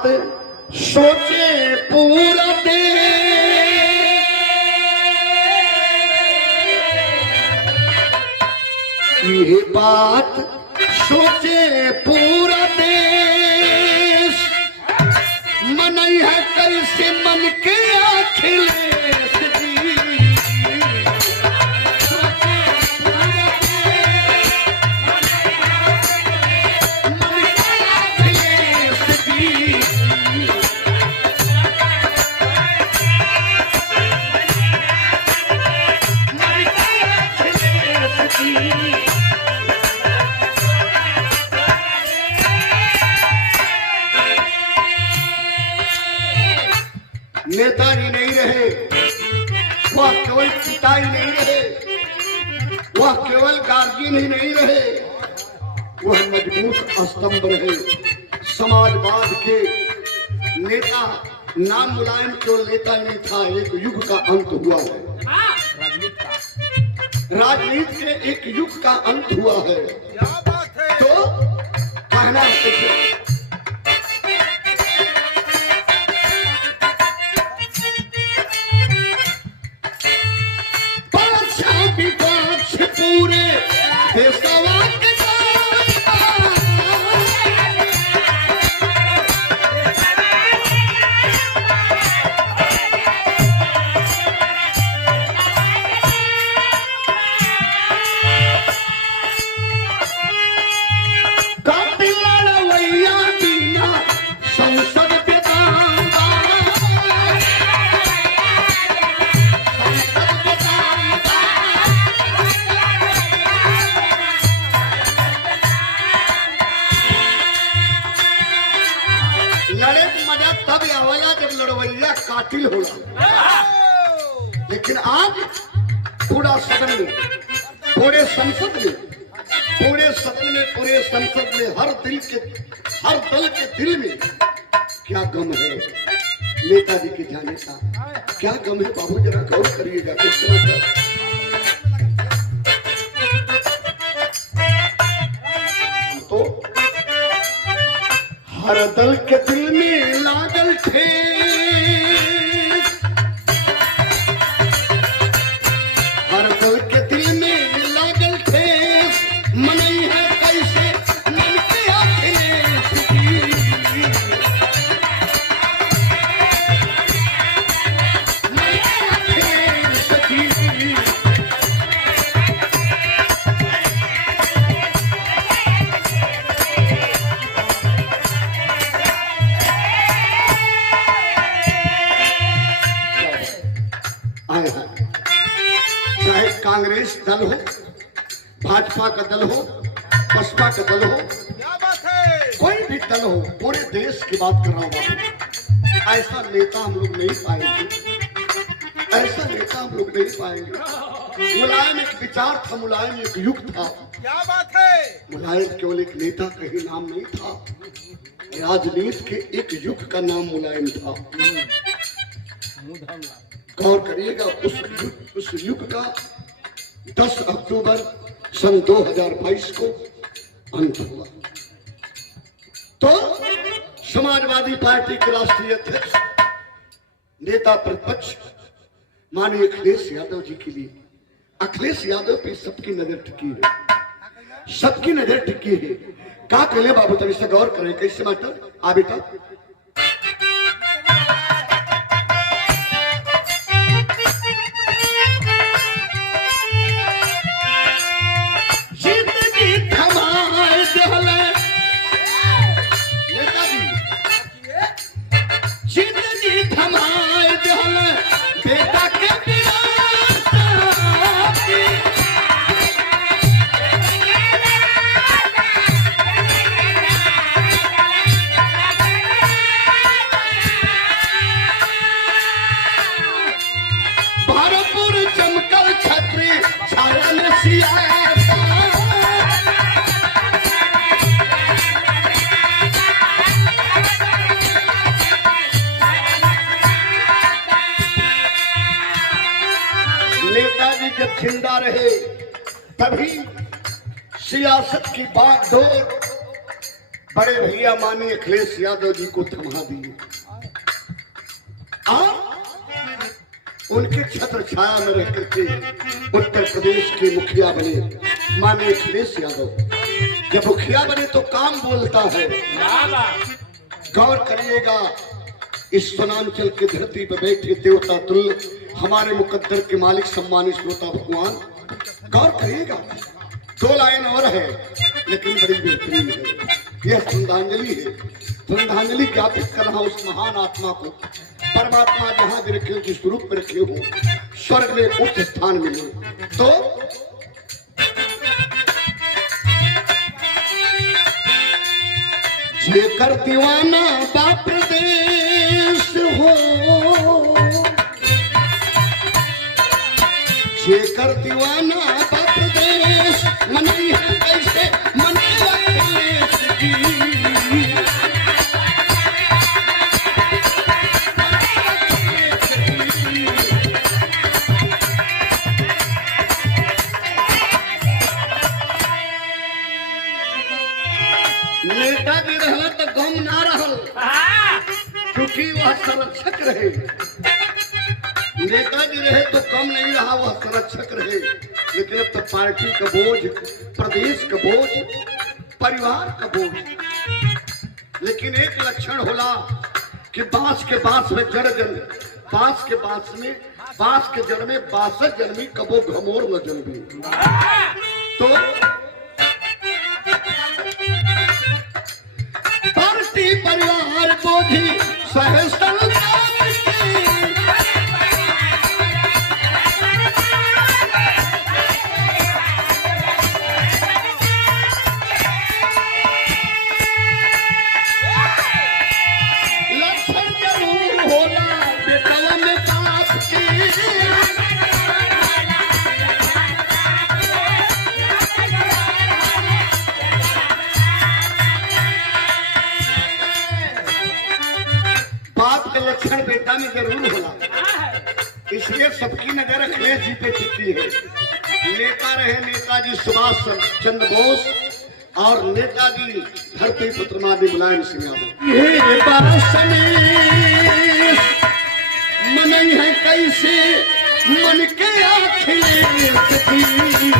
बात सोचे पूरा देश, ये बात सोचे पूरा देश, मन है कैसे मन के अखिलेश जी। नेताजी नहीं रहे, वह केवल पिता ही नहीं रहे, वह केवल गार्जियन ही नहीं रहे, वह मजबूत स्तंभ रहे। समाजवाद के नेता नाम मुलायम केवल नेता नहीं था, एक युग का अंत हुआ है। राजनीति के एक युग का अंत हुआ है। तो कहना है पूरे देशवा के कातिल होला। लेकिन आज पूरा सदन में, पूरे संसद में, पूरे सदन में, पूरे संसद में हर दल के दिल में क्या गम है नेताजी के जाने का, क्या गम है बाबू, जरा गौर करिएगा। तो हर दल के दिल में लागल थे, कांग्रेस दल हो, भाजपा का दल हो, बसपा का दल हो, क्या बात है, कोई भी दल हो, पूरे देश की बात कर रहा हूँ। ऐसा नेता हम लोग नहीं पाएंगे, ऐसा नेता हम लोग नहीं पाएंगे। मुलायम एक विचार था, मुलायम एक युग था। क्या बात है, मुलायम केवल एक नेता का ही नाम नहीं था, राजनीति के एक युग का नाम मुलायम था। गौर करिएगा, उस युग का 10 अक्टूबर सन 2022 को अंत हुआ। तो समाजवादी पार्टी के राष्ट्रीय अध्यक्ष नेता प्रतिपक्ष माननीय अखिलेश यादव जी के लिए, अखिलेश यादव पे सबकी नजर टिकी है, सबकी नजर टिकी है। क्या कहले बाबू, तब इससे गौर करें। कैसे मास्टर? आ बेटा, नेताजी जब जिंदा रहे तभी सियासत की बागडोर बड़े भैया माननीय अखिलेश यादव जी को थमा दिए। उनके छत्र छाया में रह करके उत्तर प्रदेश के मुखिया बने माननीय अखिलेश यादव। जब मुखिया बने तो काम बोलता है। गौर करिएगा, इस वनांचल की धरती पर बैठे देवता तुल्य हमारे मुकद्दर के मालिक सम्मानित श्रोता भगवान, गौर करिएगा। 2 लाइन और है लेकिन बड़ी बेहतरीन है। यह श्रद्धांजलि है, श्रद्धांजलि ज्ञापित कर रहा उस महान आत्मा को। परमात्मा जहां भी रखे, जिस रूप में रखे हो, स्वर्ग में उच्च स्थान मिले। तो जेकर दीवाना बाप देश हो, जेकर दीवाना बाप देश, मनई है कैसे मनेगा अखिलेश जी। नेताजी रहला तो गम ना रहल, क्योंकि वह संरक्षक रहे। नेताजी रहे तो कम नहीं रहा, वह संरक्षक रहे। लेकिन अब तो पार्टी का बोझ, प्रदेश का बोझ, परिवार का बोझ। लेकिन एक लक्षण होला कि बांस के बांस में जड़ जन, बांस के बांस में, बांस के जड़ में बासठ जन्मी, कबो घमोर न जन्मी। तो पार्टी परिवार बोझी सहस्त्र लक्षण बेटा में जरूर होला। इसलिए सबकी नजर अखिलेश जी पे टिकी है। नेता रहे नेताजी सुभाष चंद्र बोस और नेताजी धरती पुत्र माननीय मुलायम सिंह यादव। मन है कैसे मन के अखिलेश जी।